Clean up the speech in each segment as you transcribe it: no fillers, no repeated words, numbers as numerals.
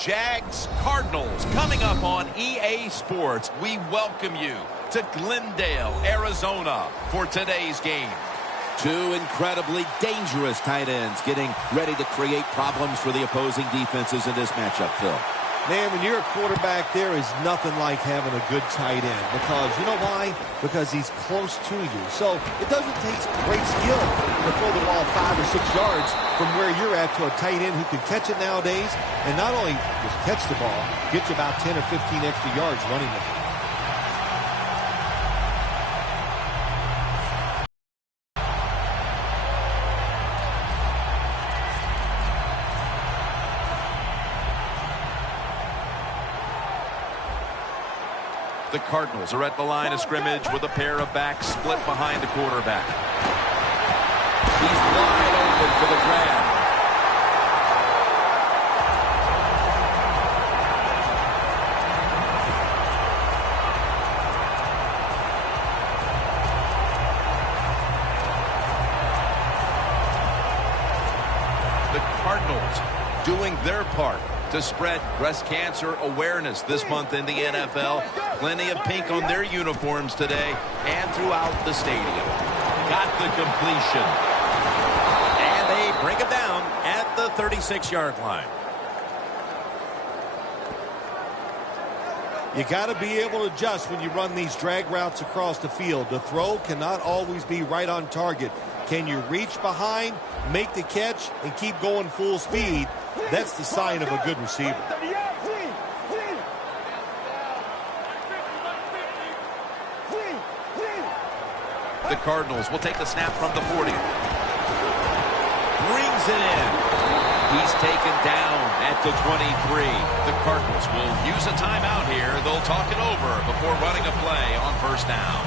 Jags Cardinals coming up on EA Sports. We welcome you to Glendale, Arizona for today's game. Two incredibly dangerous tight ends getting ready to create problems for the opposing defenses in this matchup, Phil. Man, when you're a quarterback, there is nothing like having a good tight end. Because, you know why? Because he's close to you. So it doesn't take great skill to throw the ball 5 or 6 yards from where you're at to a tight end who can catch it nowadays. And not only just catch the ball, get you about 10 or 15 extra yards running with it. The Cardinals are at the line of scrimmage with a pair of backs split behind the quarterback. He's wide open for the grab. The Cardinals doing their part to spread breast cancer awareness this month in the NFL. Plenty of pink on their uniforms today and throughout the stadium. Got the completion. And they bring it down at the 36-yard line. You got to be able to adjust when you run these drag routes across the field. The throw cannot always be right on target. Can you reach behind, make the catch, and keep going full speed? That's the sign of a good receiver. The Cardinals will take the snap from the 40. Brings it in. He's taken down at the 23. The Cardinals will use a timeout here. They'll talk it over before running a play on first down.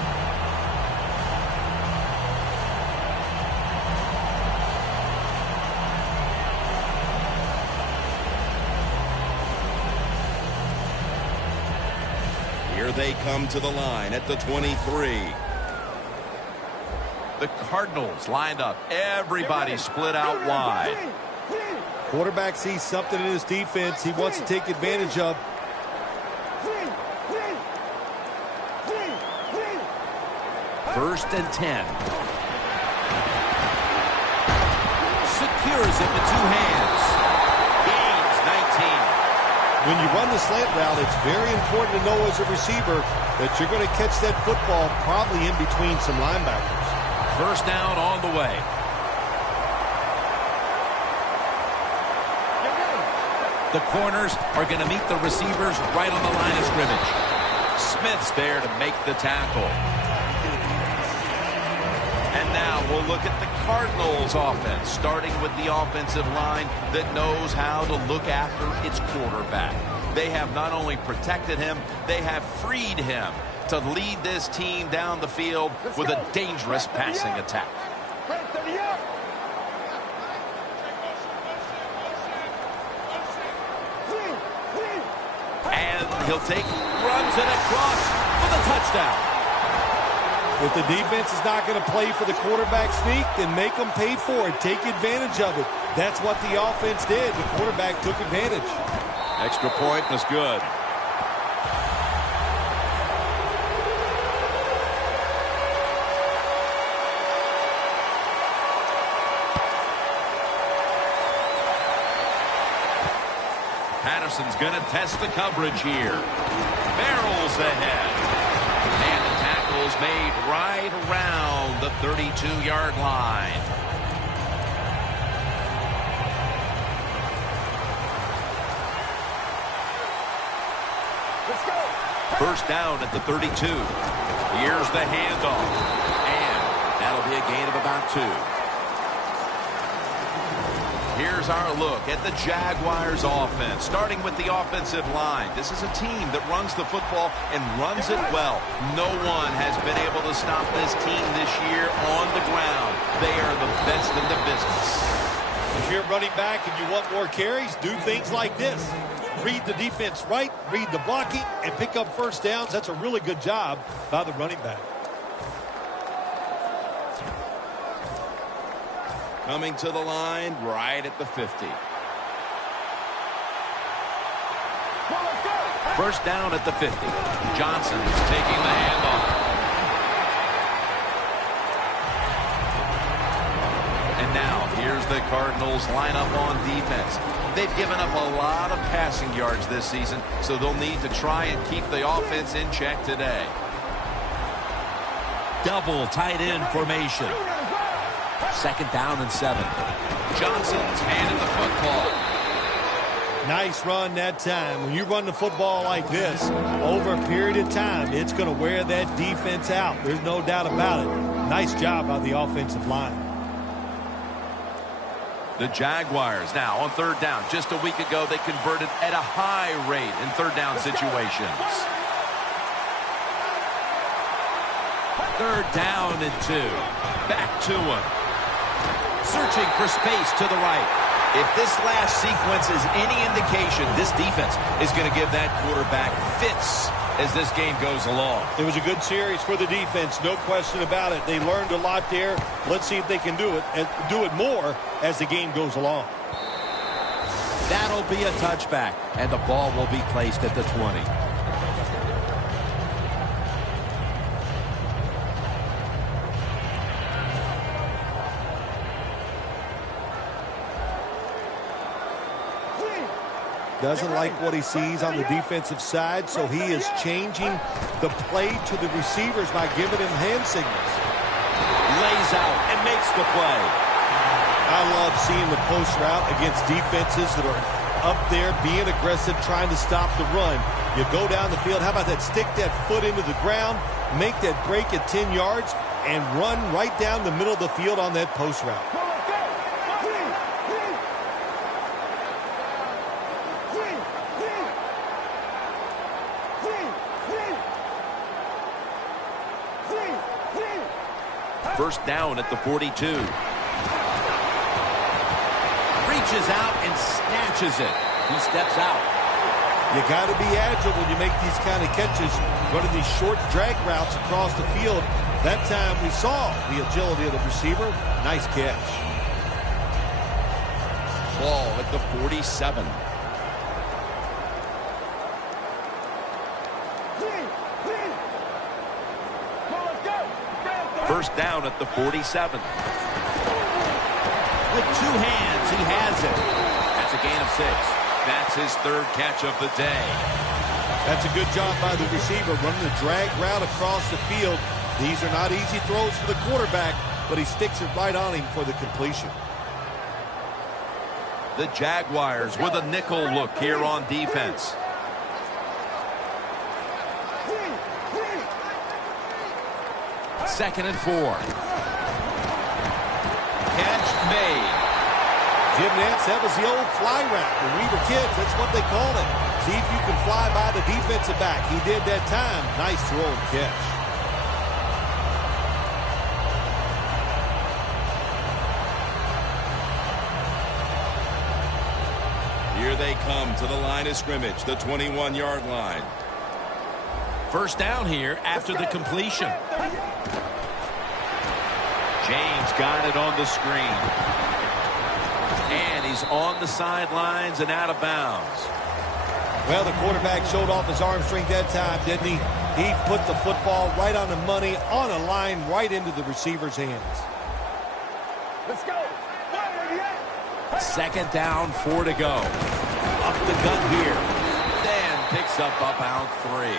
Here they come to the line at the 23. The Cardinals lined up. Everybody split out wide. Quarterback sees something in his defense he wants to take advantage of. First and 10. Secures it with 2 hands. Gains 19. When you run the slant route, it's very important to know as a receiver that you're going to catch that football probably in between some linebackers. First down on the way. The corners are going to meet the receivers right on the line of scrimmage. Smith's there to make the tackle. And now we'll look at the Cardinals offense, starting with the offensive line that knows how to look after its quarterback. They have not only protected him, they have freed him to lead this team down the field with a dangerous passing attack. And he'll runs it across for the touchdown. If the defense is not going to play for the quarterback sneak, then make them pay for it. Take advantage of it. That's what the offense did. The quarterback took advantage. Extra point was good. Patterson's going to test the coverage here. Barrels ahead. And the tackle's made right around the 32-yard line. First down at the 32. Here's the handoff. And that'll be a gain of about 2. Here's our look at the Jaguars offense, starting with the offensive line. This is a team that runs the football and runs it well. No one has been able to stop this team this year on the ground. They are the best in the business. If you're running back and you want more carries, do things like this. Read the defense right, read the blocking, and pick up first downs. That's a really good job by the running back. Coming to the line right at the 50. First down at the 50. Johnson's taking the handoff. And now here's the Cardinals lineup on defense. They've given up a lot of passing yards this season, so they'll need to try and keep the offense in check today. Double tight end formation. Second down and 7. Johnson's handed the football. Nice run that time. When you run the football like this, over a period of time, it's going to wear that defense out. There's no doubt about it. Nice job by the offensive line. The Jaguars now on third down. Just a week ago, they converted at a high rate in third down situations. Third down and 2. Back to him. Searching for space to the right. If this last sequence is any indication, this defense is going to give that quarterback fits as this game goes along. It was a good series for the defense, no question about it. They learned a lot there. Let's see if they can do it more as the game goes along. That'll be a touchback, and the ball will be placed at the 20. Doesn't like what he sees on the defensive side, so he is changing the play to the receivers by giving him hand signals. Lays out and makes the play. I love seeing the post route against defenses that are up there being aggressive, trying to stop the run. You go down the field. How about that? Stick that foot into the ground, make that break at 10 yards, and run right down the middle of the field on that post route. First down at the 42. Reaches out and snatches it. He steps out. You got to be agile when you make these kind of catches, running these short drag routes across the field. That time we saw the agility of the receiver. Nice catch. Ball at the 47. First down at the 47. With 2 hands, he has it. That's a gain of 6. That's his third catch of the day. That's a good job by the receiver, running the drag route across the field. These are not easy throws for the quarterback, but he sticks it right on him for the completion. The Jaguars with a nickel look here on defense. Second and 4. Catch made. Jim Nantz, that was the old fly route. When we were kids, that's what they called it. See if you can fly by the defensive back. He did that time. Nice throw and catch. Here they come to the line of scrimmage, the 21-yard line. First down here after the completion. James got it on the screen. And he's on the sidelines and out of bounds. Well, the quarterback showed off his arm strength that time, didn't he? He put the football right on the money, on a line, right into the receiver's hands. Let's go. Second down, 4 to go. Up the gut here. Dan picks up about 3.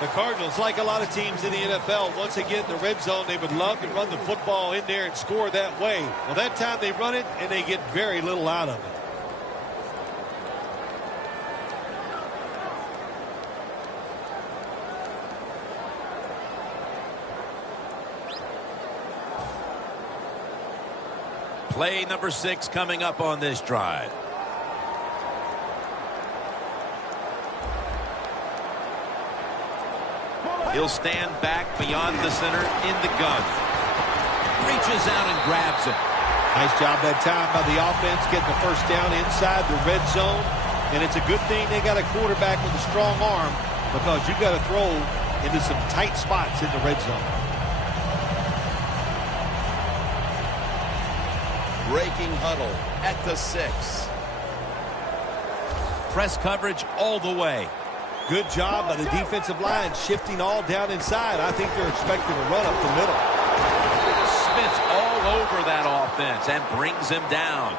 The Cardinals, like a lot of teams in the NFL, once they get in the red zone, they would love to run the football in there and score that way. Well, that time they run it, and they get very little out of it. Play number 6 coming up on this drive. He'll stand back beyond the center in the gun. Reaches out and grabs it. Nice job that time by the offense, getting the first down inside the red zone. And it's a good thing they got a quarterback with a strong arm, because you got to throw into some tight spots in the red zone. Breaking huddle at the 6. Press coverage all the way. Good job by the defensive line, shifting all down inside. I think they're expecting a run up the middle. Smith's all over that offense and brings him down.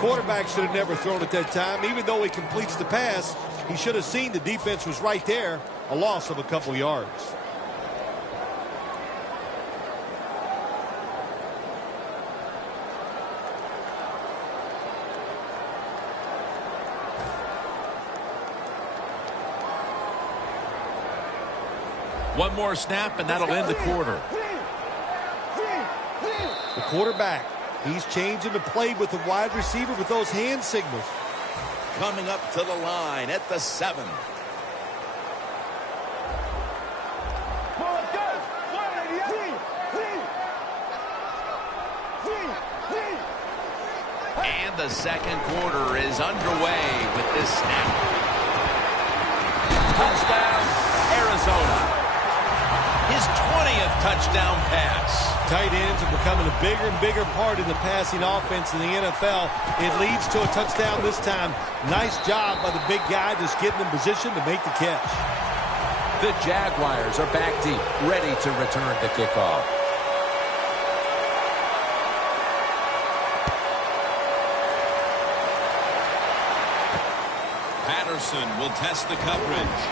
Quarterback should have never thrown at that time. Even though he completes the pass, he should have seen the defense was right there. A loss of a couple yards. One more snap, and that'll end the quarter. The quarterback, he's changing the play with the wide receiver with those hand signals. Coming up to the line at the 7. And the second quarter is underway with this snap. Touchdown, Arizona. His 20th touchdown pass. Tight ends are becoming a bigger and bigger part of the passing offense in the NFL. It leads to a touchdown this time. Nice job by the big guy just getting in position to make the catch. The Jaguars are back deep, ready to return the kickoff. Patterson will test the coverage.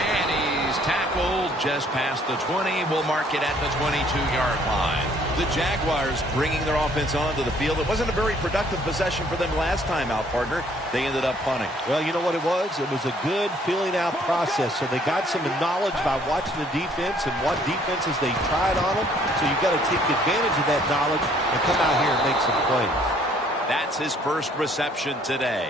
And he's tackled just past the 20. We'll mark it at the 22-yard line. The Jaguars bringing their offense onto the field. It wasn't a very productive possession for them last time out, partner. They ended up punting. Well, you know what it was? It was a good filling out process. So they got some knowledge by watching the defense and what defenses they tried on them. So you've got to take advantage of that knowledge and come out here and make some plays. That's his first reception today.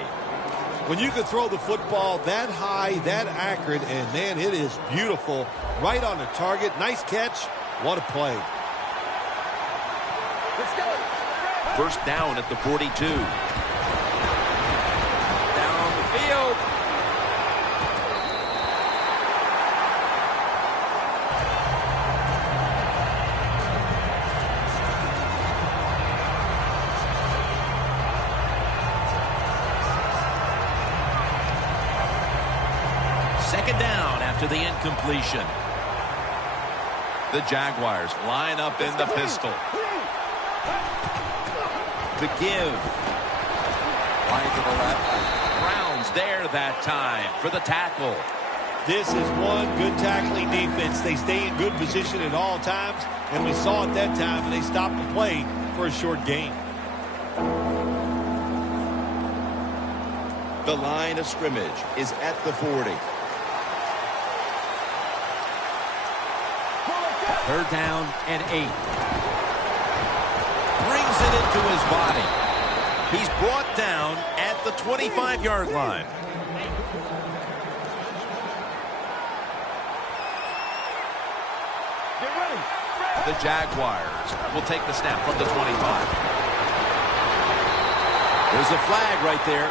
When you can throw the football that high, that accurate, and, man, it is beautiful. Right on the target. Nice catch. What a play. Let's go. First down at the 42. Down the field. Second down after the incompletion. The Jaguars line up in the pistol. The give. Wide to the left. Browns there that time for the tackle. This is one good tackling defense. They stay in good position at all times, and we saw it that time, and they stopped the play for a short gain. The line of scrimmage is at the 40. Third down and 8. Brings it into his body. He's brought down at the 25-yard line. Get ready. The Jaguars will take the snap from the 25. There's a flag right there.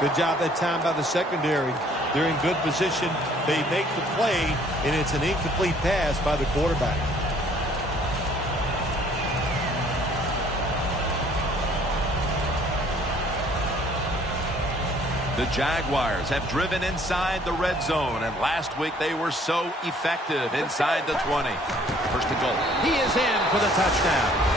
Good job that time by the secondary. They're in good position. They make the play, and it's an incomplete pass by the quarterback. The Jaguars have driven inside the red zone, and last week they were so effective inside the 20. First and goal. He is in for the touchdown.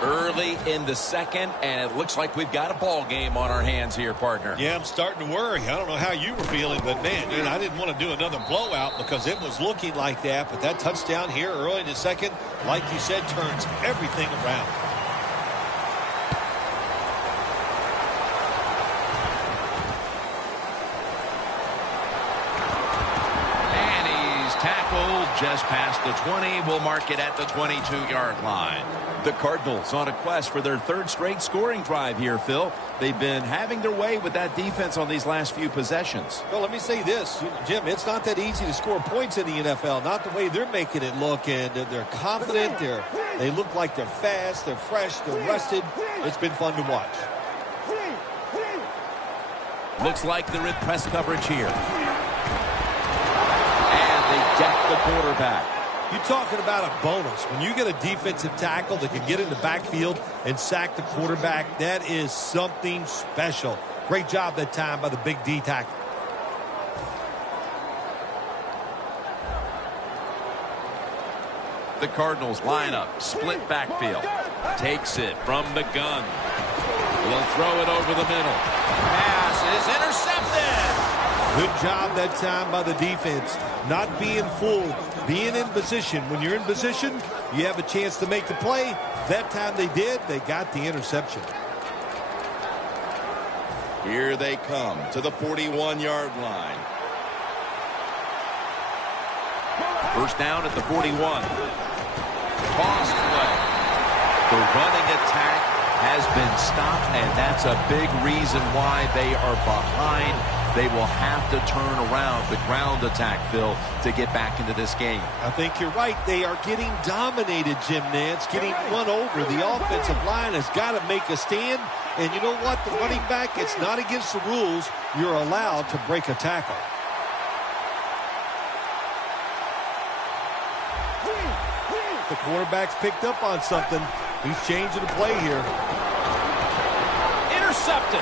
Early in the second, and it looks like we've got a ball game on our hands here, partner. Yeah, I'm starting to worry. I don't know how you were feeling, but, man, I didn't want to do another blowout because it was looking like that. But that touchdown here early in the second, like you said, turns everything around. And he's tackled just past the 20. We'll mark it at the 22-yard line. The Cardinals on a quest for their third straight scoring drive here, Phil. They've been having their way with that defense on these last few possessions. Well, let me say this, Jim, it's not that easy to score points in the NFL, not the way they're making it look, and they're confident, they look like they're fast, they're fresh, they're rested. It's been fun to watch. Looks like they're in press coverage here. And they deck the quarterback. You're talking about a bonus. When you get a defensive tackle that can get in the backfield and sack the quarterback, that is something special. Great job that time by the big D tackle. The Cardinals line up, split backfield. Takes it from the gun. He'll throw it over the middle. Pass is intercepted. Good job that time by the defense. Not being fooled, being in position. When you're in position, you have a chance to make the play. That time they did. They got the interception. Here they come to the 41-yard line. First down at the 41. Toss play. The running attack has been stopped, and that's a big reason why they are behind. They will have to turn around the ground attack, Phil, to get back into this game. I think you're right. They are getting dominated, Jim Nance, getting run over. The offensive line has got to make a stand. And you know what? The running back, it's not against the rules. You're allowed to break a tackle. The quarterback's picked up on something. He's changing the play here. Intercepted.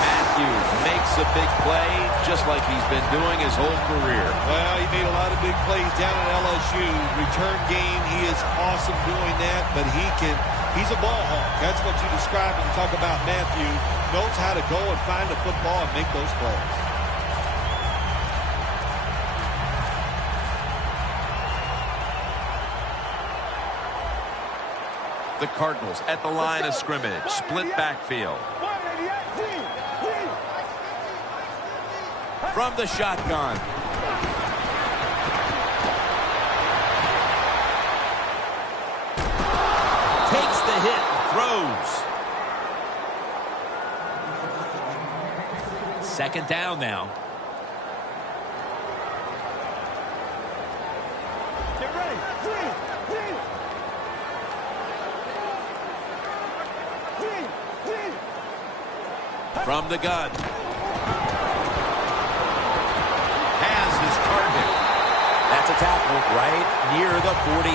Matthews makes a big play, just like he's been doing his whole career. Well, he made a lot of big plays down at LSU. Return game, he is awesome doing that, but he's a ball hawk. That's what you describe when you talk about Matthews. Knows how to go and find the football and make those plays. The Cardinals at the line of scrimmage, split backfield. From the shotgun. Takes the hit and throws. Second down now. Get ready. From the gun. Has his target. That's a tackle right near the 48.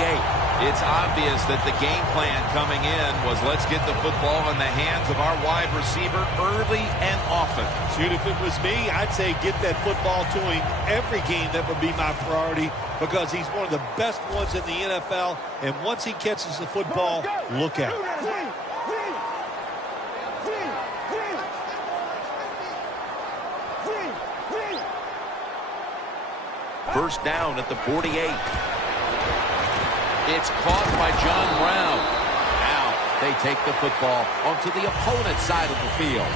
It's obvious that the game plan coming in was let's get the football in the hands of our wide receiver early and often. Shoot, if it was me, I'd say get that football to him every game. That would be my priority because he's one of the best ones in the NFL. And once he catches the football, look out. First down at the 48. It's caught by John Brown. Now they take the football onto the opponent's side of the field.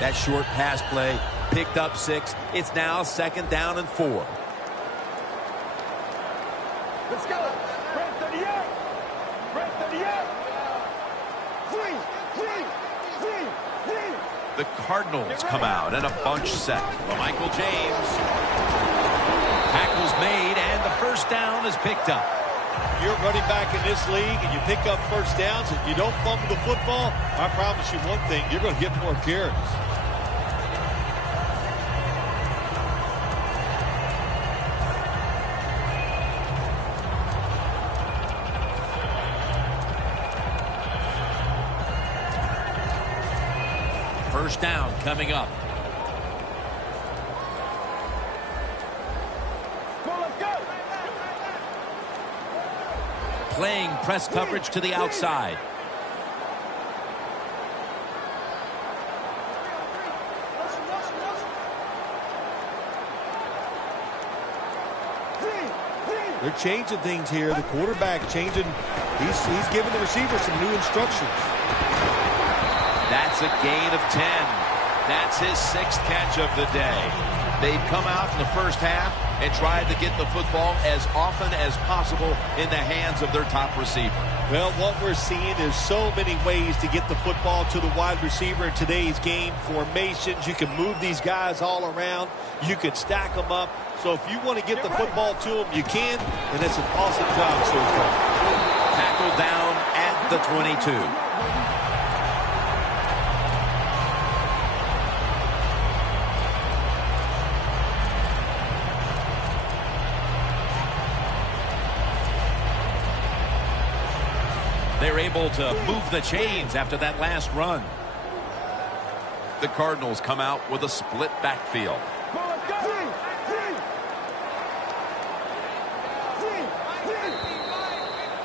That short pass play picked up 6. It's now second down and 4. Let's go. Red 38. Red 38. The Cardinals come out in a bunch set. Michael James. Tackles made, and the first down is picked up. You're running back in this league and you pick up first downs and you don't fumble the football, I promise you one thing, you're going to get more carries. First down coming up. Playing press coverage to the outside. They're changing things here. The quarterback changing. He's giving the receiver some new instructions. That's a gain of 10. That's his 6th catch of the day. They've come out in the first half and tried to get the football as often as possible in the hands of their top receiver. Well, what we're seeing is so many ways to get the football to the wide receiver in today's game. Formations, you can move these guys all around. You can stack them up. So if you want to get the football to them, you can, and it's an awesome job so far. Tackled down at the 22. They're able to move the chains after that last run. The Cardinals come out with a split backfield.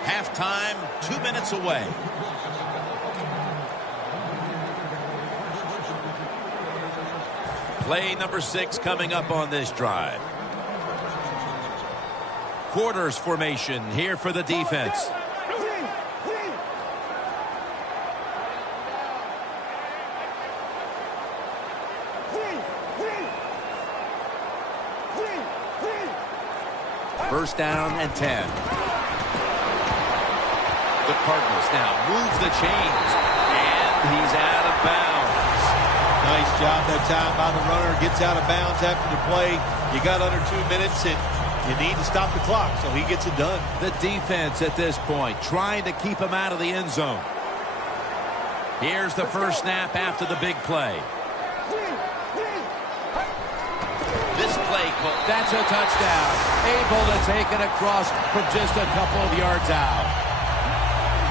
Halftime, 2 minutes away. Play number 6 coming up on this drive. Quarters formation here for the defense. First down and 10. The Cardinals now move the chains, and he's out of bounds. Nice job that time by the runner. Gets out of bounds after the play. You got under 2 minutes, and you need to stop the clock, so he gets it done. The defense at this point trying to keep him out of the end zone. Here's the first snap after the big play. This play call. That's a touchdown. Able to take it across from just a couple of yards out.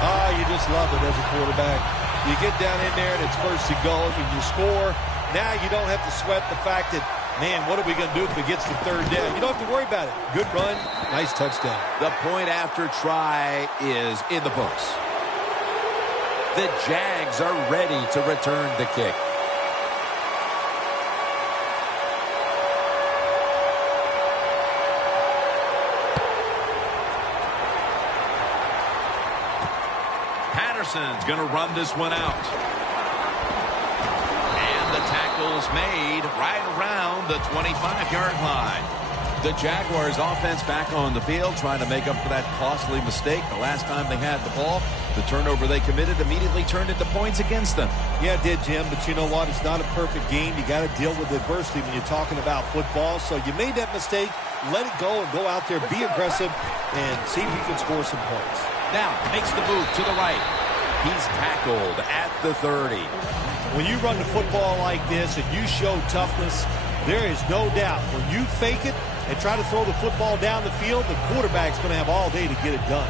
Oh, you just love it as a quarterback. You get down in there and it's first and goal. If you score, now you don't have to sweat the fact that, man, what are we going to do if it gets to third down? You don't have to worry about it. Good run, nice touchdown. The point after try is in the books. The Jags are ready to return the kick. Patterson's going to run this one out. And the tackle's made right around the 25-yard line. The Jaguars offense back on the field trying to make up for that costly mistake. The last time they had the ball, the turnover they committed immediately turned into points against them. Yeah, it did, Jim, but you know what? It's not a perfect game. You got to deal with adversity when you're talking about football. So you made that mistake. Let it go and go out there, be aggressive, and see if you can score some points. Now makes the move to the right. He's tackled at the 30. When you run the football like this and you show toughness, there is no doubt when you fake it and try to throw the football down the field, the quarterback's going to have all day to get it done.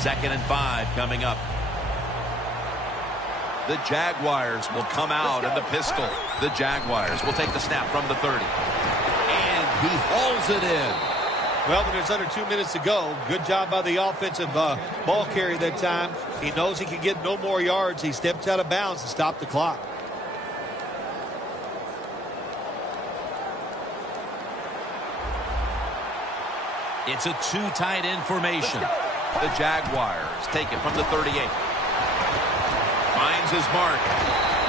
2nd and 5 coming up. The Jaguars will come out in the pistol. The Jaguars will take the snap from the 30. And he hauls it in. Well, when there's under 2 minutes to go, good job by the offensive ball carrier that time. He knows he can get no more yards. He steps out of bounds to stop the clock. It's a 2 tight end formation. The Jaguars take it from the 38. Finds his mark.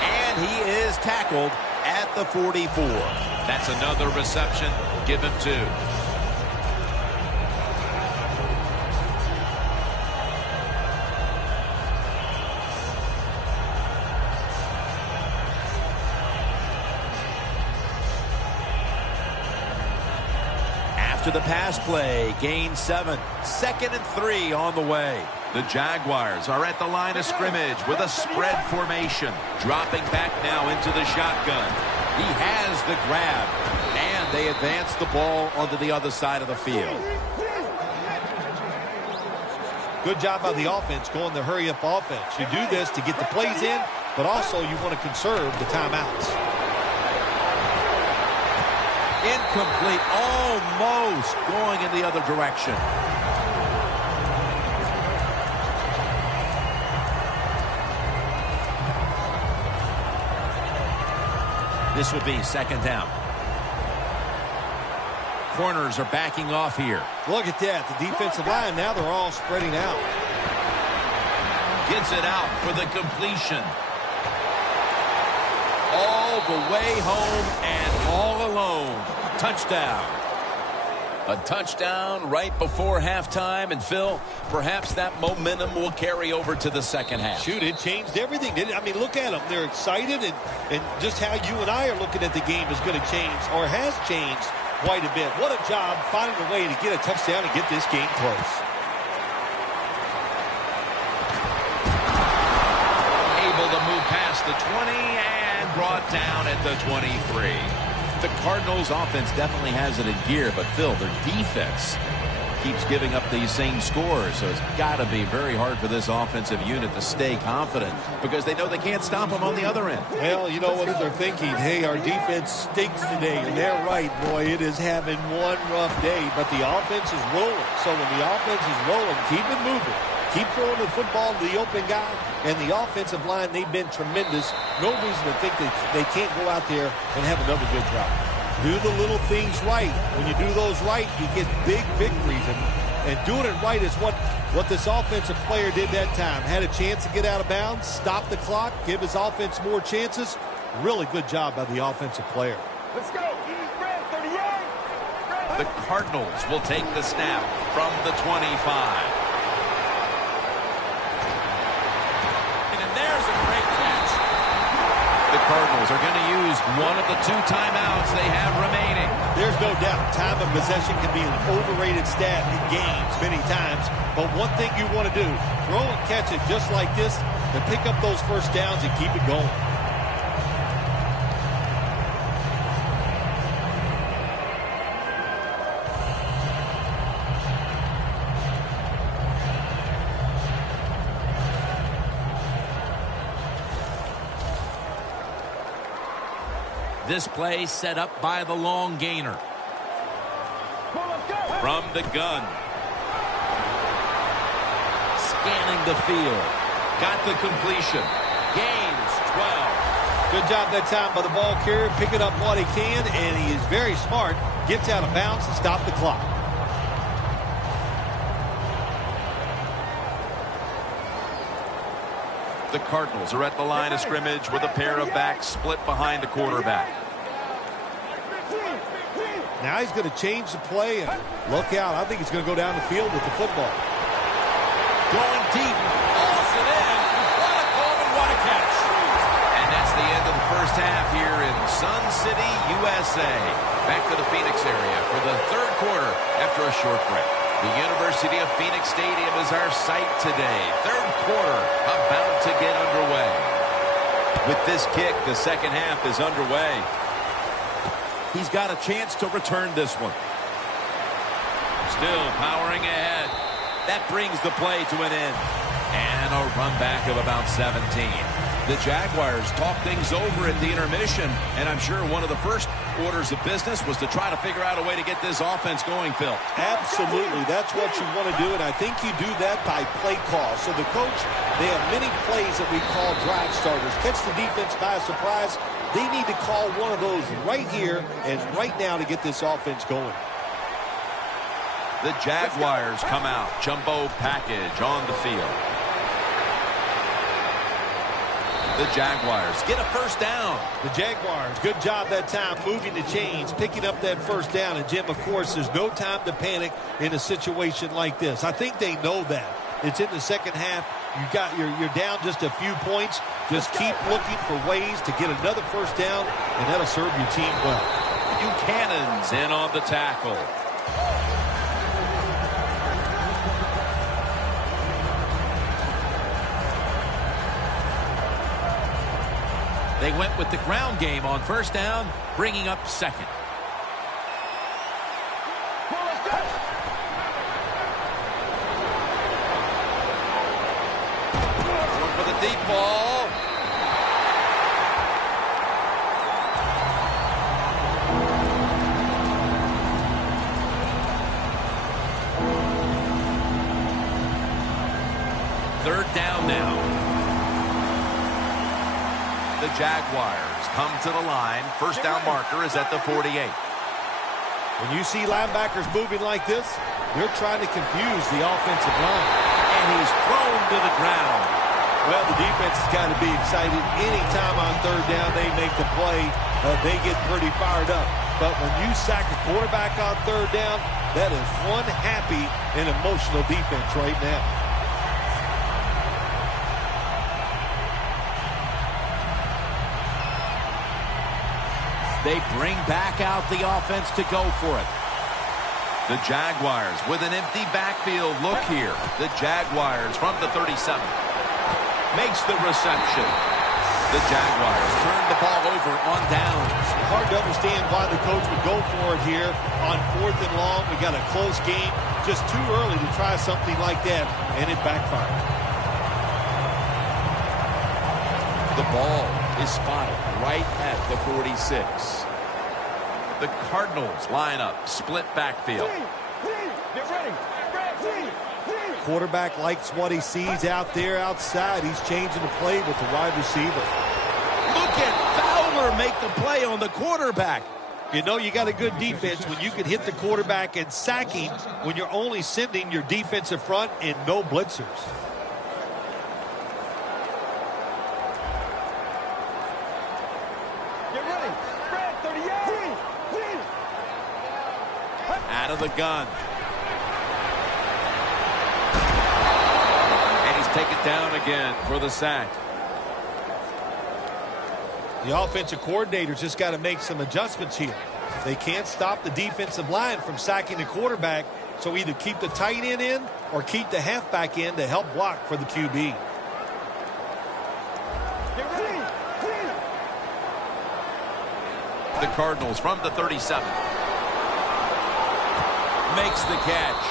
And he is tackled at the 44. That's another reception. Give him 2. The pass play, gain 7. 2nd and 3 on the way. The Jaguars are at the line of scrimmage with a spread formation. Dropping back now into the shotgun. He has the grab. And they advance the ball onto the other side of the field. Good job by the offense going the hurry-up offense. You do this to get the plays in, but also you want to conserve the timeouts. Incomplete, almost going in the other direction. This will be 2nd down. Corners are backing off here. Look at that. The defensive line, now they're all spreading out. Gets it out for the completion. all the way home and all alone. Touchdown. A touchdown right before halftime. And, Phil, perhaps that momentum will carry over to the second half. Shoot, it changed everything, didn't it? I mean, look at them. They're excited, and just how you and I are looking at the game is going to change, or has changed quite a bit. What a job finding a way to get a touchdown and get this game close. Able to move past the 20 and brought down at the 23. The Cardinals' offense definitely has it in gear, but, Phil, their defense keeps giving up these same scores, so it's got to be very hard for this offensive unit to stay confident because they know they can't stop them on the other end. Well, you know what they're thinking? Hey, our defense stinks today, and they're right, boy. It is having one rough day, but the offense is rolling. So when the offense is rolling, keep it moving. Keep throwing the football to the open guy, and the offensive line, they've been tremendous. No reason to think that they can't go out there and have another good drive. Do the little things right. When you do those right, you get big victories, and doing it right is what this offensive player did that time. Had a chance to get out of bounds, stop the clock, give his offense more chances. Really good job by the offensive player. Let's go. Red 38. The Cardinals will take the snap from the 25. There's a great catch. The Cardinals are going to use one of the 2 timeouts they have remaining. There's no doubt time of possession can be an overrated stat in games many times, but one thing you want to do, throw and catch it just like this to pick up those first downs and keep it going. This play set up by the long gainer. From the gun. Scanning the field. Got the completion. Gains 12. Good job that time by the ball carrier, picking up what he can, and he is very smart. Gets out of bounds and stop the clock. The Cardinals are at the line of scrimmage with a pair of backs split behind the quarterback. Now he's going to change the play, and look out. I think he's going to go down the field with the football. Going deep. Hauls it in. What a call and what a catch. And that's the end of the first half here in Sun City, USA. Back to the Phoenix area for the third quarter after a short break. The University of Phoenix Stadium is our site today. Third quarter about to get underway. With this kick, the second half is underway. He's got a chance to return this one. Still powering ahead. That brings the play to an end. And a run back of about 17. The Jaguars talk things over at the intermission, and I'm sure one of the first orders of business was to try to figure out a way to get this offense going, Phil. Absolutely. That's what you want to do, and I think you do that by play call. So the coach, they have many plays that we call drive starters. Catch the defense by surprise. They need to call one of those right here and right now to get this offense going. The Jaguars come out. Jumbo package on the field. The Jaguars get a first down. The Jaguars, good job that time moving the chains, picking up that first down. And, Jim, of course, there's no time to panic in a situation like this. I think they know that. It's in the second half. You're down just a few points. Just keep looking for ways to get another first down, and that'll serve your team well. Buchanan's in on the tackle. They went with the ground game on first down, bringing up second. Going for the deep ball. Third down now. The Jaguars come to the line. First down marker is at the 48. When you see linebackers moving like this, they're trying to confuse the offensive line. And he's thrown to the ground. Well, the defense has got to be excited. Anytime on third down they make the play, they get pretty fired up. But when you sack a quarterback on third down, that is one happy and emotional defense right now. They bring back out the offense to go for it. The Jaguars with an empty backfield look here. The Jaguars from the 37. Makes the reception. The Jaguars turn the ball over on downs. Hard to understand why the coach would go for it here on 4th and long. We got a close game. Just too early to try something like that, and it backfired. The ball is spotted right at the 46. The Cardinals line up, split backfield. Get ready. Quarterback likes what he sees out there outside. He's changing the play with the wide receiver. Look at Fowler make the play on the quarterback. You know you got a good defense when you can hit the quarterback and sack him when you're only sending your defensive front and no blitzers. Get ready. Red 38. Out of the gun. And he's taken down again for the sack. The offensive coordinator's just got to make some adjustments here. They can't stop the defensive line from sacking the quarterback, so either keep the tight end in or keep the halfback in to help block for the QB. Get ready. The Cardinals from the 37. Makes the catch.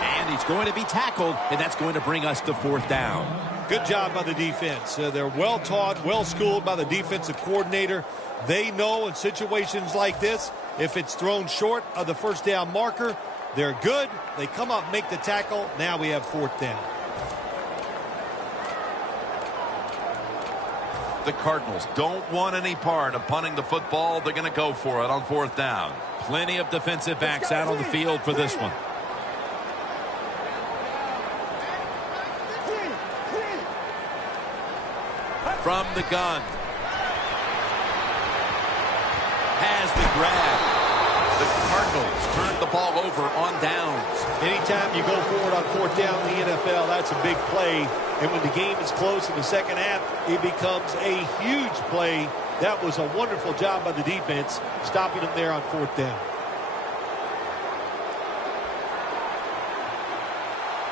And he's going to be tackled, and that's going to bring us to 4th down. Good job by the defense. They're well taught, well schooled by the defensive coordinator. They know in situations like this, if it's thrown short of the first down marker, they're good. They come up, make the tackle. Now we have 4th down. The Cardinals don't want any part of punting the football. They're going to go for it on 4th down. Plenty of defensive backs out on the field for this one. From the gun. Has the grab. The Cardinals turn the ball over on downs. Anytime you go forward on 4th down in the NFL, that's a big play. And when the game is close in the second half, it becomes a huge play. That was a wonderful job by the defense, stopping them there on 4th down.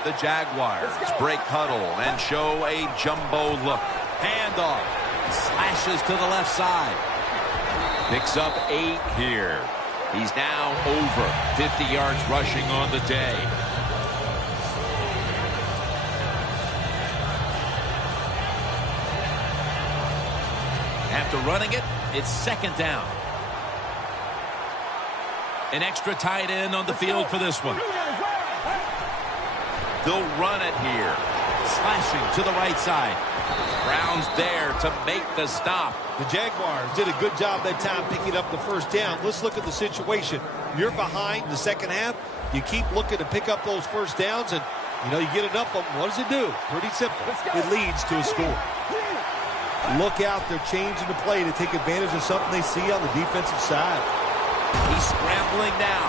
The Jaguars break huddle and show a jumbo look. Handoff. Slashes to the left side. Picks up 8 here. He's now over 50 yards rushing on the day. After running it, it's 2nd down. An extra tight end on the field for this one. They'll run it here. Slashing to the right side. Brown's there to make the stop. The Jaguars did a good job that time picking up the first down. Let's look at the situation. You're behind the second half. You keep looking to pick up those first downs, and, you know, you get enough of them. What does it do? Pretty simple. It leads to a score. Look out. They're changing the play to take advantage of something they see on the defensive side. He's scrambling now.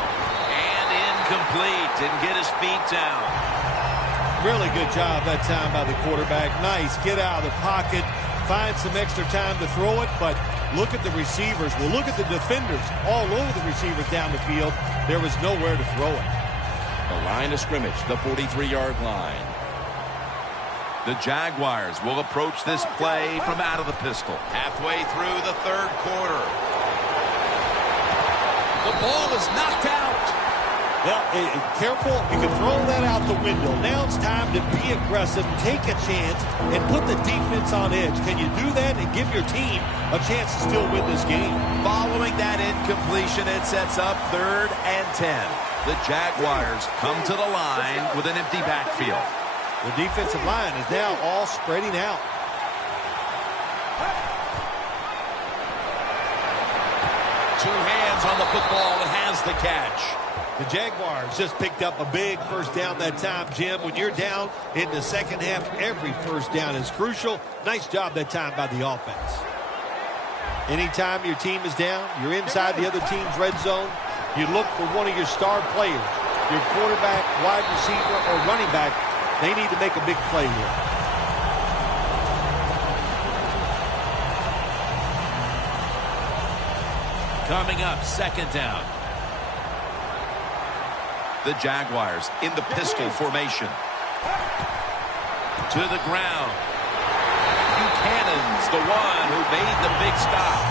And incomplete. Didn't get his feet down. Really good job that time by the quarterback. Nice. Get out of the pocket. Find some extra time to throw it. But look at the receivers. Well, look at the defenders all over the receivers down the field. There was nowhere to throw it. The line of scrimmage, the 43-yard line. The Jaguars will approach this play from out of the pistol. Halfway through the 3rd quarter. The ball is knocked out. Well, careful. You can throw that out the window. Now it's time to be aggressive, take a chance, and put the defense on edge. Can you do that and give your team a chance to still win this game? Following that incompletion, it sets up 3rd and 10. The Jaguars come to the line with an empty backfield. The defensive line is now all spreading out. Two hands on the football and has makes the catch. The Jaguars just picked up a big first down that time, Jim. When you're down in the second half, every first down is crucial. Nice job that time by the offense. Anytime your team is down, you're inside the other team's red zone, you look for one of your star players, your quarterback, wide receiver, or running back. They need to make a big play here. Coming up, second down. The Jaguars in the pistol formation. To the ground. Buchanan's the one who made the big stop.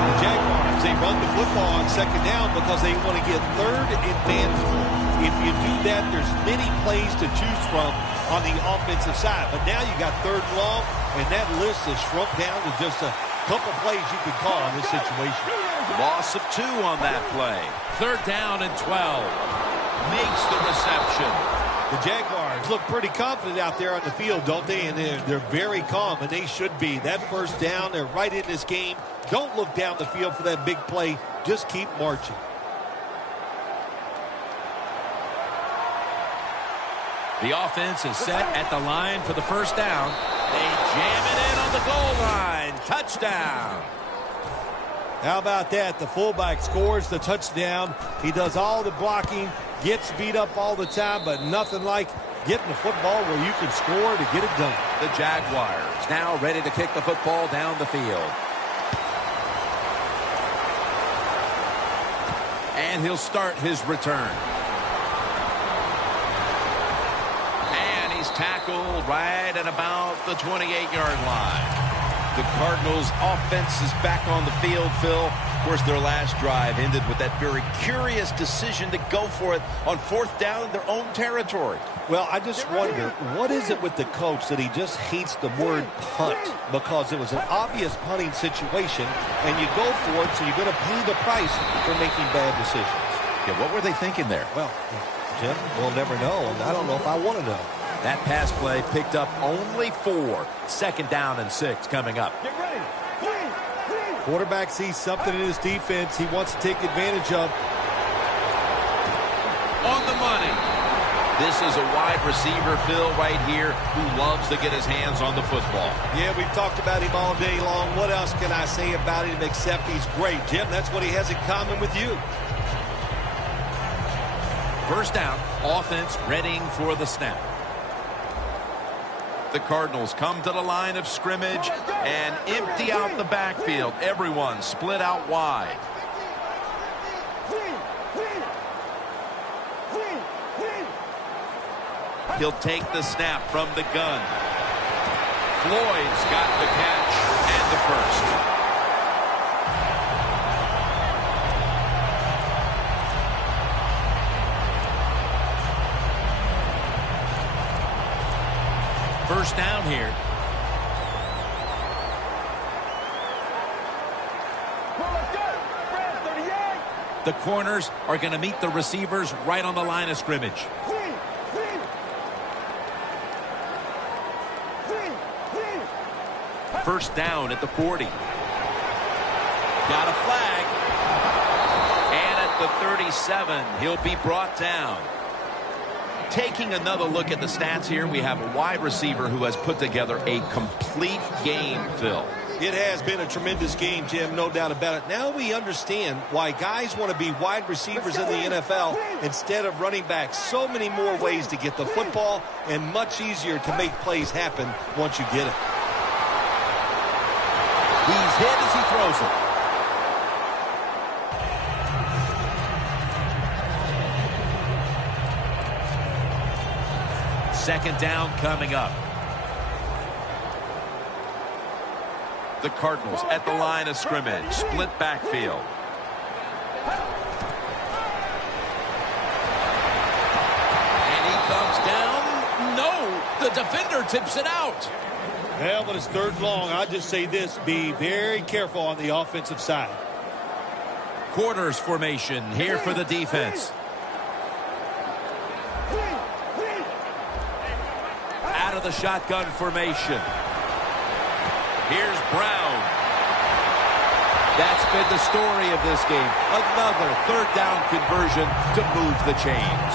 The Jaguars, they run the football on second down because they want to get third and manageable. If you do that, there's many plays to choose from on the offensive side. But now you got third and long, and that list is shrunk down to just a couple plays you can call in this situation. Loss of 2 on that play. Third down and 12. Makes the reception. The Jaguars look pretty confident out there on the field, don't they? And they're very calm, and they should be. That first down, they're right in this game. Don't look down the field for that big play. Just keep marching. The offense is set at the line for the first down. They jam it in on the goal line. Touchdown. How about that? The fullback scores the touchdown. He does all the blocking, gets beat up all the time, but nothing like getting the football where you can score to get it done. The Jaguars now ready to kick the football down the field. And he'll start his return. And he's tackled right at about the 28-yard line. The Cardinals' offense is back on the field, Phil. Of course, their last drive ended with that very curious decision to go for it on fourth down in their own territory. Well, I just wonder, what is it with the coach that he just hates the word punt? Because it was an obvious punting situation, and you go for it, so you're going to pay the price for making bad decisions. Yeah, what were they thinking there? Well, Jim, we'll never know, and I don't know if I want to know. That pass play picked up only 4. Second down and 6 coming up. Get ready. Three. Quarterback sees something in his defense he wants to take advantage of. On the money. This is a wide receiver, Phil, right here, who loves to get his hands on the football. Yeah, we've talked about him all day long. What else can I say about him except he's great? Jim, that's what he has in common with you. First down, offense readying for the snap. The Cardinals come to the line of scrimmage and empty out the backfield. Everyone split out wide. He'll take the snap from the gun. Floyd's got the catch and the first. First down here. The corners are going to meet the receivers right on the line of scrimmage. First down at the 40. Got a flag. And at the 37, he'll be brought down. Taking another look at the stats here, we have a wide receiver who has put together a complete game, Phil. It has been a tremendous game, Jim, no doubt about it. Now we understand why guys want to be wide receivers in the NFL instead of running backs. So many more ways to get the football and much easier to make plays happen once you get it. He's hit as he throws it. Second down coming up. The Cardinals at the line of scrimmage. Split backfield. And he comes down. No, the defender tips it out. Well, when it's third and long, I'll just say this. Be very careful on the offensive side. Quarters formation here for the defense. Out of the shotgun formation. Here's Brown. That's been the story of this game. Another third down conversion to move the chains.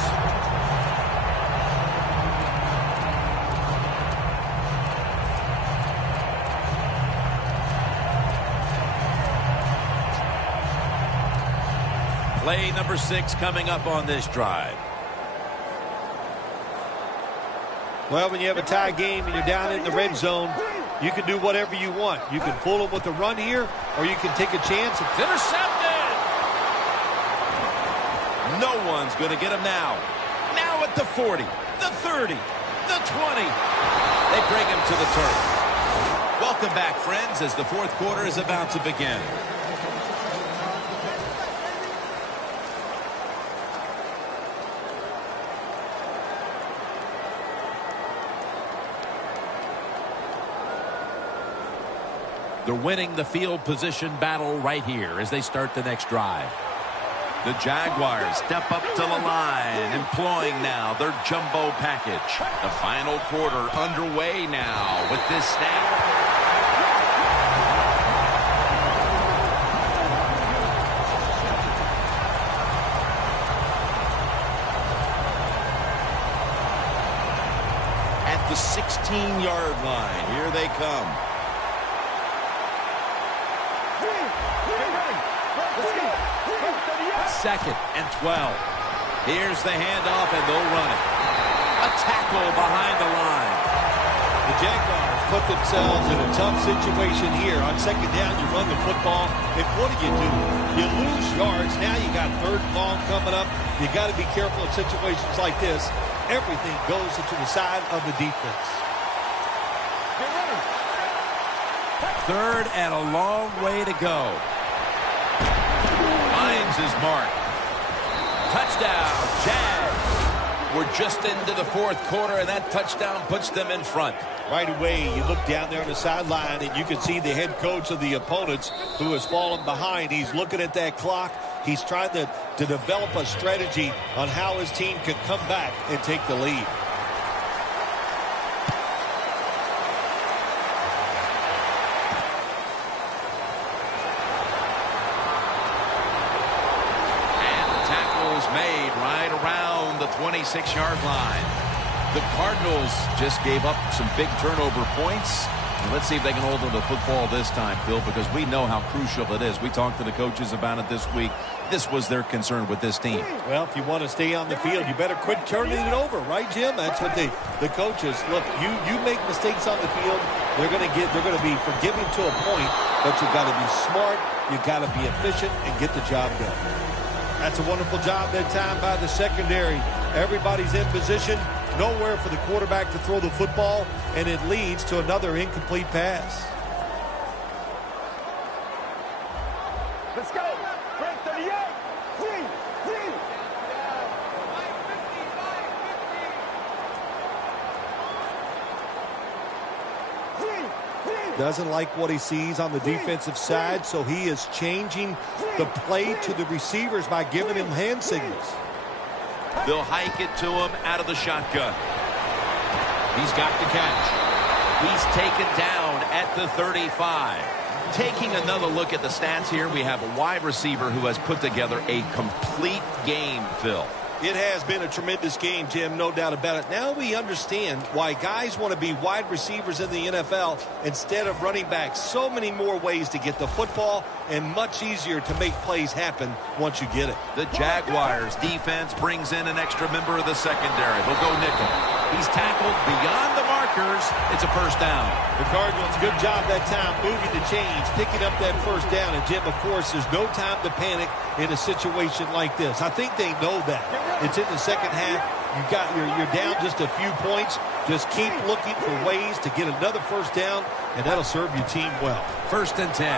Play number 6 coming up on this drive. Well, when you have a tie game and you're down in the red zone, you can do whatever you want. You can fool them with a run here, or you can take a chance. It's intercepted! No one's going to get him now. Now at the 40, the 30, the 20. They bring him to the turf. Welcome back, friends, as the fourth quarter is about to begin. They're winning the field position battle right here as they start the next drive. The Jaguars step up to the line, employing now their jumbo package. The final quarter underway now with this snap. At the 16-yard line, here they come. Second and 12. Here's the handoff, and they'll run it. A tackle behind the line. The Jaguars put themselves in a tough situation here. On second down, you run the football, and what do? You lose yards. Now you got third and long coming up. You got to be careful in situations like this. Everything goes into the side of the defense. Third and a long way to go. Finds his mark. Touchdown, Jags. We're just into the fourth quarter, and that touchdown puts them in front. Right away, you look down there on the sideline, and you can see the head coach of the opponents who has fallen behind. He's looking at that clock. He's trying to develop a strategy on how his team can come back and take the lead. Made right around the 26-yard line. The Cardinals just gave up some big turnover points. And let's see if they can hold on to the football this time, Phil, because we know how crucial it is. We talked to the coaches about it this week. This was their concern with this team. Well, if you want to stay on the field, you better quit turning it over, right, Jim? That's what the coaches look. You make mistakes on the field, they're going to be forgiving to a point, but you got to be smart, you got to be efficient, and get the job done. That's a wonderful job that time by the secondary. Everybody's in position. Nowhere for the quarterback to throw the football, and it leads to another incomplete pass. Let's go. Break 38. Free. Doesn't like what he sees on the defensive side, so he is changing the play to the receivers by giving him hand signals. They'll hike it to him out of the shotgun. He's got the catch. He's taken down at the 35. Taking another look at the stats here, we have a wide receiver who has put together a complete game, Phil. It has been a tremendous game, Jim, no doubt about it. Now we understand why guys want to be wide receivers in the NFL instead of running backs. So many more ways to get the football and much easier to make plays happen once you get it. The Jaguars defense brings in an extra member of the secondary. They'll go nickel. He's tackled beyond the markers. It's a first down. The Cardinals, good job that time moving the chains, picking up that first down. And, Jim, of course, there's no time to panic in a situation like this. I think they know that. It's in the second half. You're down just a few points. Just keep looking for ways to get another first down, and that'll serve your team well. First and 10.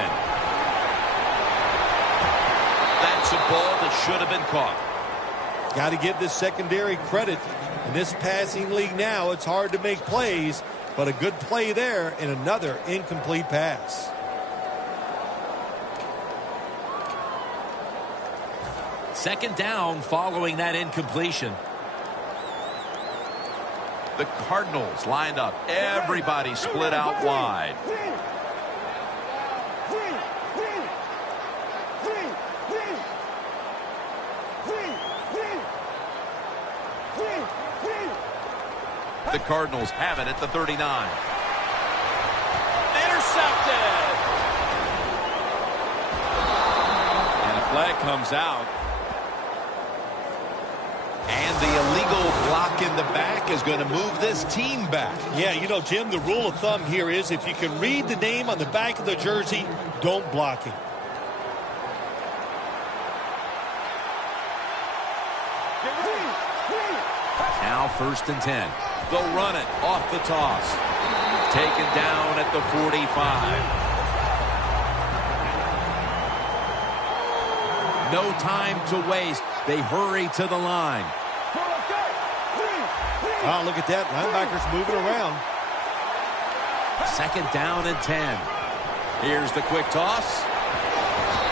That's a ball that should have been caught. Got to give this secondary credit. In this passing league now, it's hard to make plays, but a good play there and another incomplete pass. Second down following that incompletion. The Cardinals lined up. Everybody split out wide. The Cardinals have it at the 39. Intercepted. And a flag comes out. And the illegal block in the back is going to move this team back. Yeah, you know, Jim, the rule of thumb here is if you can read the name on the back of the jersey, don't block him. Now 1st and 10. They'll run it off the toss. Taken down at the 45. No time to waste. They hurry to the line. Oh, look at that. Linebacker's moving around. 2nd down and 10. Here's the quick toss.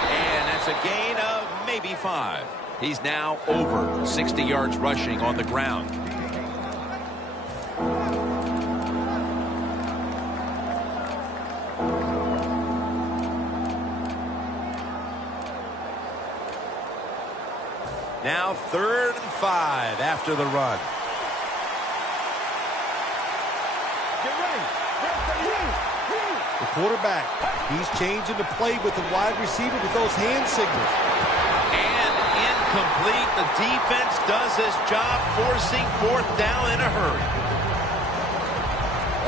And that's a gain of maybe 5. He's now over 60 yards rushing on the ground. Now 3rd and 5 after the run. The quarterback, he's changing the play with the wide receiver with those hand signals. And incomplete. The defense does his job, forcing 4th down in a hurry.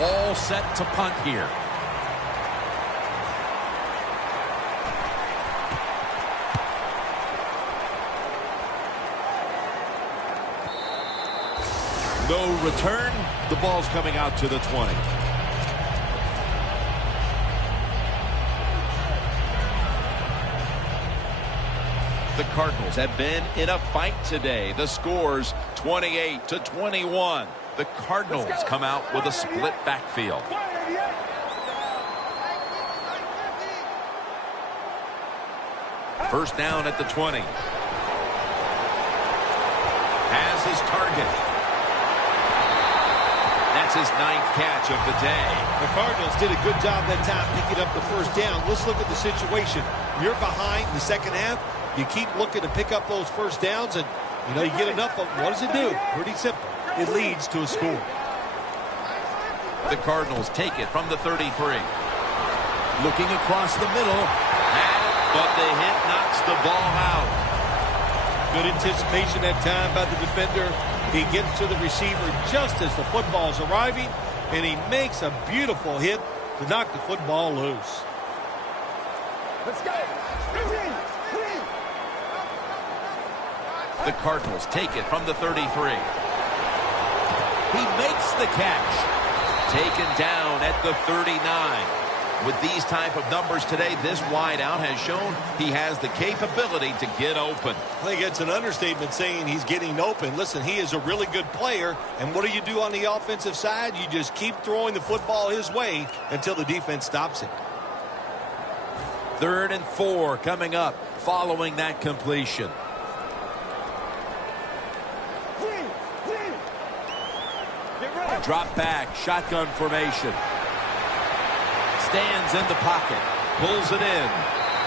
All set to punt here. No return. The ball's coming out to the 20. The Cardinals have been in a fight today. The score's 28-21. The Cardinals come out with a split backfield. First down at the 20. Has his target. That's his 9th catch of the day. The Cardinals did a good job that time picking up the first down. Let's look at the situation. You're behind the second half. You keep looking to pick up those first downs, and, you know, you get enough of them. What does it do? Pretty simple. It leads to a score. The Cardinals take it from the 33. Looking across the middle. But the hit knocks the ball out. Good anticipation that time by the defender. He gets to the receiver just as the football's arriving, and he makes a beautiful hit to knock the football loose. Let's go. The Cardinals take it from the 33. He makes the catch. Taken down at the 39. With these type of numbers today, this wideout has shown he has the capability to get open. I think it's an understatement saying he's getting open. Listen, he is a really good player, and what do you do on the offensive side? You just keep throwing the football his way until the defense stops it. 3rd and 4 coming up following that completion. Drop back, shotgun formation. Stands in the pocket, pulls it in,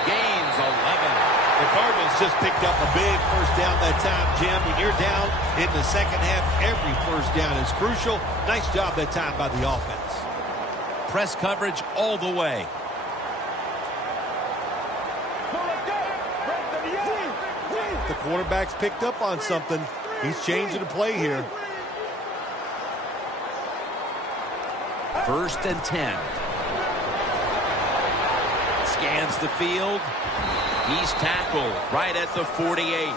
gains 11. The Cardinals just picked up a big first down that time, Jim. When you're down in the second half, every first down is crucial. Nice job that time by the offense. Press coverage all the way. The quarterback's picked up on something. He's changing the play here. 1st and 10. Scans the field. He's tackled right at the 48.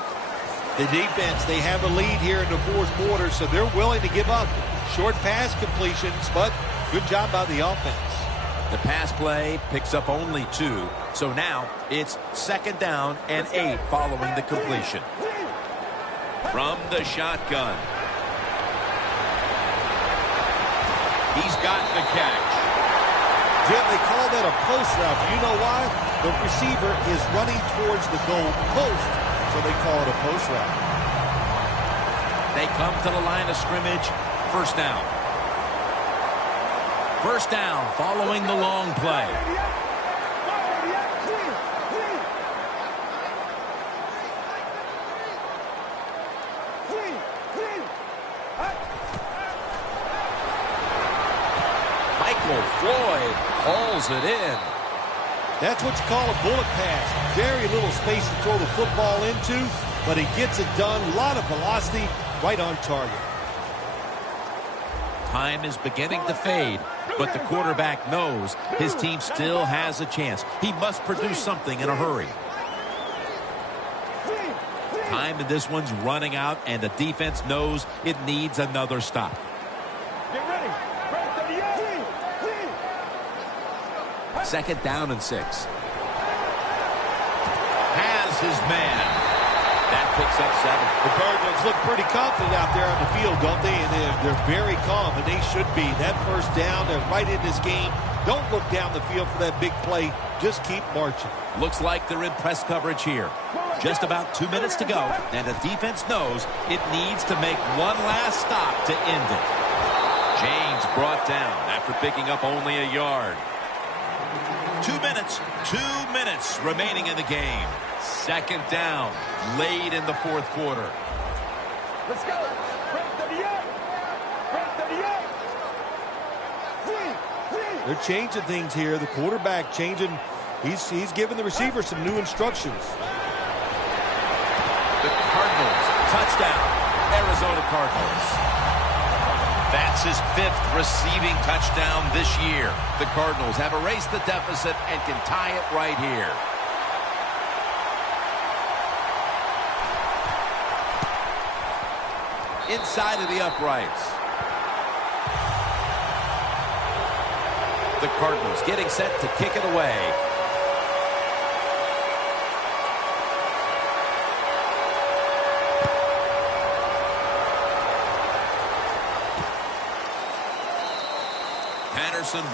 The defense, they have a lead here in the 4th quarter, so they're willing to give up short pass completions, but good job by the offense. The pass play picks up only 2, so now it's 2nd down and 8 following the completion. From the shotgun. He's got the catch. Jim, they call that a post route. You know why? The receiver is running towards the goal post, so they call it a post route. They come to the line of scrimmage. First down. First down following the long play. Michael Floyd hauls it in. That's what you call a bullet pass. Very little space to throw the football into, but he gets it done. A lot of velocity, right on target. Time is beginning to fade, but the quarterback knows his team still has a chance. He must produce something in a hurry. Time in this one's running out, and the defense knows it needs another stop. Get ready. Second down and 6. Has his man. That picks up 7. The Cardinals look pretty confident out there on the field, don't they? And they're very calm, and they should be. That first down, they're right in this game. Don't look down the field for that big play. Just keep marching. Looks like they're in press coverage here. Just about 2 minutes to go, and the defense knows it needs to make one last stop to end it. James brought down after picking up only a yard. 2 minutes remaining in the game. Second down, late in the fourth quarter. Let's go. They're changing things here. The quarterback changing. He's giving the receiver some new instructions. The Cardinals, touchdown, Arizona Cardinals. That's his 5th receiving touchdown this year. The Cardinals have erased the deficit and can tie it right here. Inside of the uprights. The Cardinals getting set to kick it away.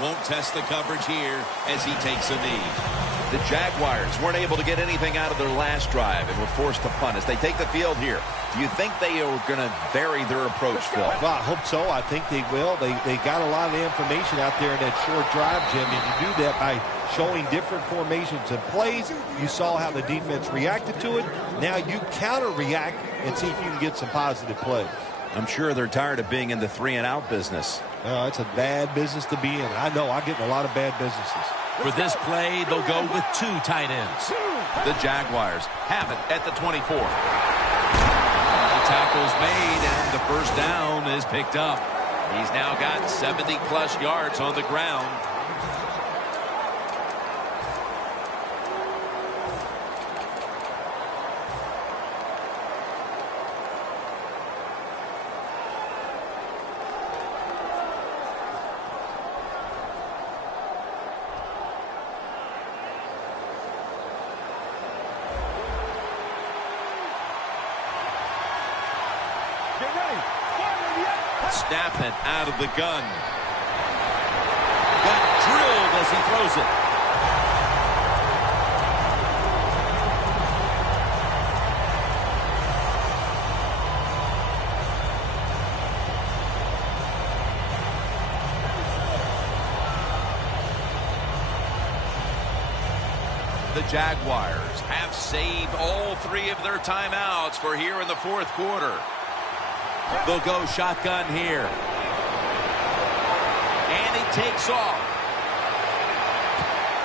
Won't test the coverage here as he takes a knee. The Jaguars weren't able to get anything out of their last drive and were forced to punt as they take the field here. Do you think they are going to vary their approach, Phil? Well, I hope so. I think they will. They got a lot of information out there in that short drive, Jim, and you do that by showing different formations and plays. You saw how the defense reacted to it. Now you counter-react and see if you can get some positive plays. I'm sure they're tired of being in the 3-and-out business. It's a bad business to be in. I know. I get in a lot of bad businesses. For this play, they'll go with 2 tight ends. The Jaguars have it at the 24. The tackle's made, and the first down is picked up. He's now got 70-plus yards on the ground. Snapping out of the gun. Got drilled as he throws it. The Jaguars have saved all 3 of their timeouts for here in the fourth quarter. They'll go shotgun here. And he takes off.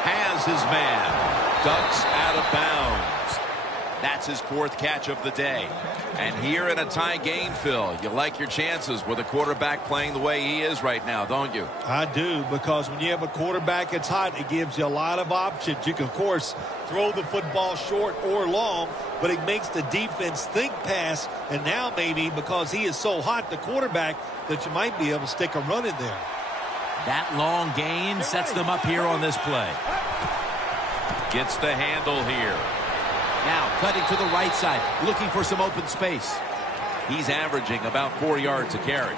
Has his man. Ducks out of bounds. That's his 4th catch of the day. And here in a tie game, Phil, you like your chances with a quarterback playing the way he is right now, don't you? I do, because when you have a quarterback that's hot, it gives you a lot of options. You can, of course, throw the football short or long, but it makes the defense think pass. And now maybe because he is so hot, the quarterback, that you might be able to stick a run in there. That long gain sets them up here on this play. Gets the handle here. Now cutting to the right side, looking for some open space. He's averaging about 4 yards a carry.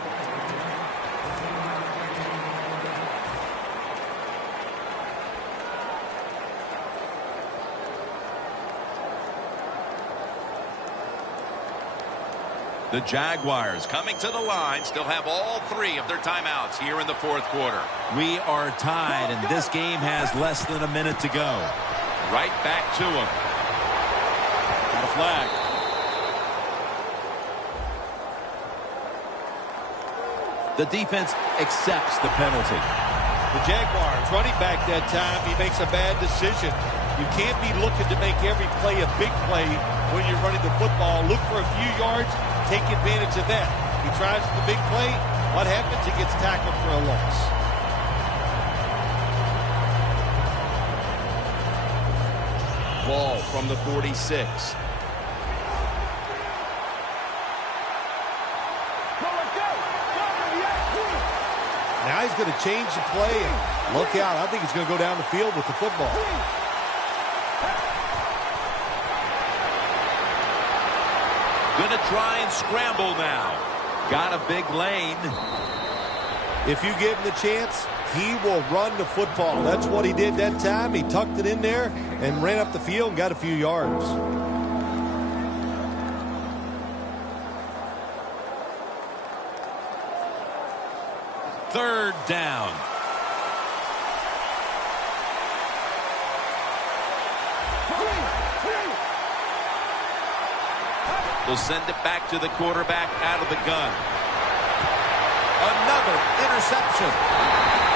The Jaguars coming to the line still have all 3 of their timeouts here in the fourth quarter. We are tied, and this game has less than a minute to go. Right back to him. Got a flag. The defense accepts the penalty. The Jaguars running back that time, he makes a bad decision. You can't be looking to make every play a big play when you're running the football. Look for a few yards, take advantage of that. He tries for the big play. What happens? He gets tackled for a loss. Ball from the 46. Now he's going to change the play and look out. I think he's going to go down the field with the football. Going to try and scramble now. Got a big lane. If you give him the chance, he will run the football. That's what he did that time. He tucked it in there and ran up the field and got a few yards. Third down. They'll send it back to the quarterback out of the gun. Another interception.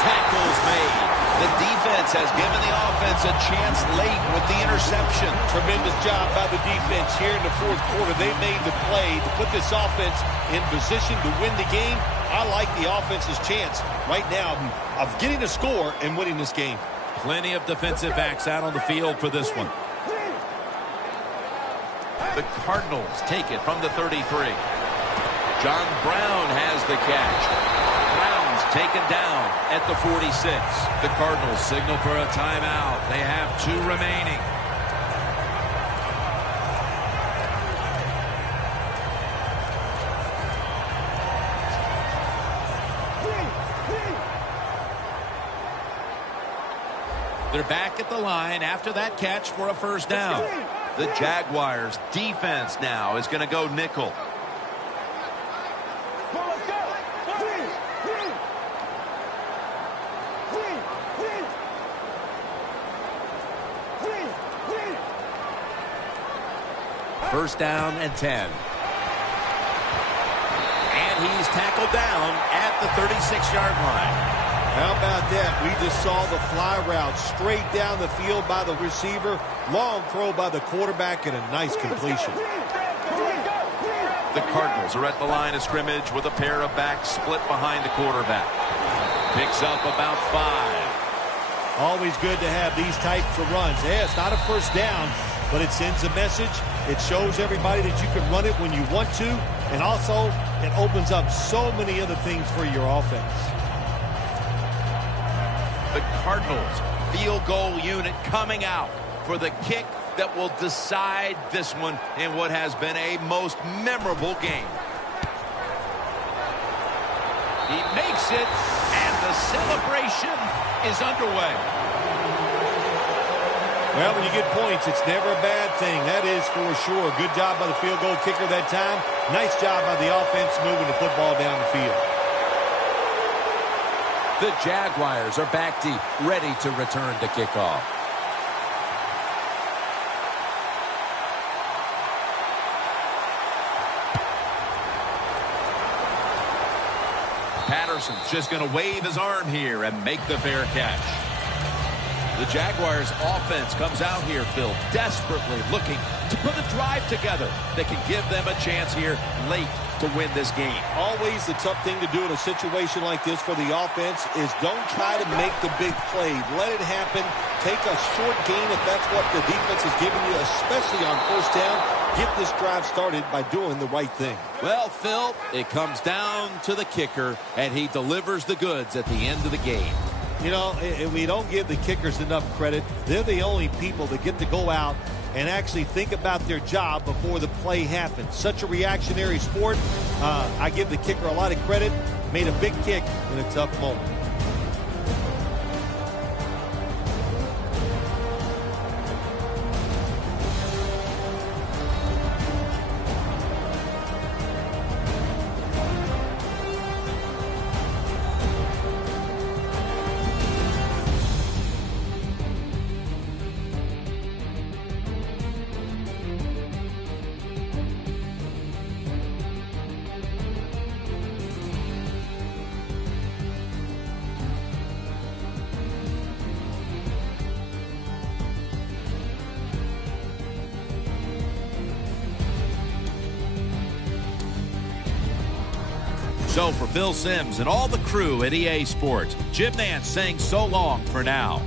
Tackles made. The defense has given the offense a chance late with the interception. Tremendous job by the defense here in the fourth quarter. They made the play to put this offense in position to win the game. I like the offense's chance right now of getting a score and winning this game. Plenty of defensive backs out on the field for this one. The Cardinals take it from the 33. John Brown has the catch. Brown's taken down at the 46. The Cardinals signal for a timeout. They have 2 remaining. They're back at the line after that catch for a first down. The Jaguars defense now is going to go nickel. First down and 10. And he's tackled down at the 36-yard line. How about that? We just saw the fly route straight down the field by the receiver. Long throw by the quarterback and a nice completion. The Cardinals are at the line of scrimmage with a pair of backs split behind the quarterback. Picks up about 5. Always good to have these types of runs. Yeah, it's not a first down, but it sends a message. It shows everybody that you can run it when you want to. And also, it opens up so many other things for your offense. The Cardinals field goal unit coming out for the kick that will decide this one in what has been a most memorable game. He makes it, and the celebration is underway. Well, when you get points, it's never a bad thing. That is for sure. Good job by the field goal kicker that time. Nice job by the offense moving the football down the field. The Jaguars are back deep, ready to return to kickoff. Patterson's just going to wave his arm here and make the fair catch. The Jaguars offense comes out here, Phil, desperately looking to put a drive together that can give them a chance here late to win this game. Always the tough thing to do in a situation like this for the offense is don't try to make the big play. Let it happen. Take a short gain if that's what the defense is giving you, especially on first down. Get this drive started by doing the right thing. Well, Phil, it comes down to the kicker, and he delivers the goods at the end of the game. You know, we don't give the kickers enough credit. They're the only people that get to go out and actually think about their job before the play happens. Such a reactionary sport. I give the kicker a lot of credit. Made a big kick in a tough moment. So for Phil Simms and all the crew at EA Sports, Jim Nance saying so long for now.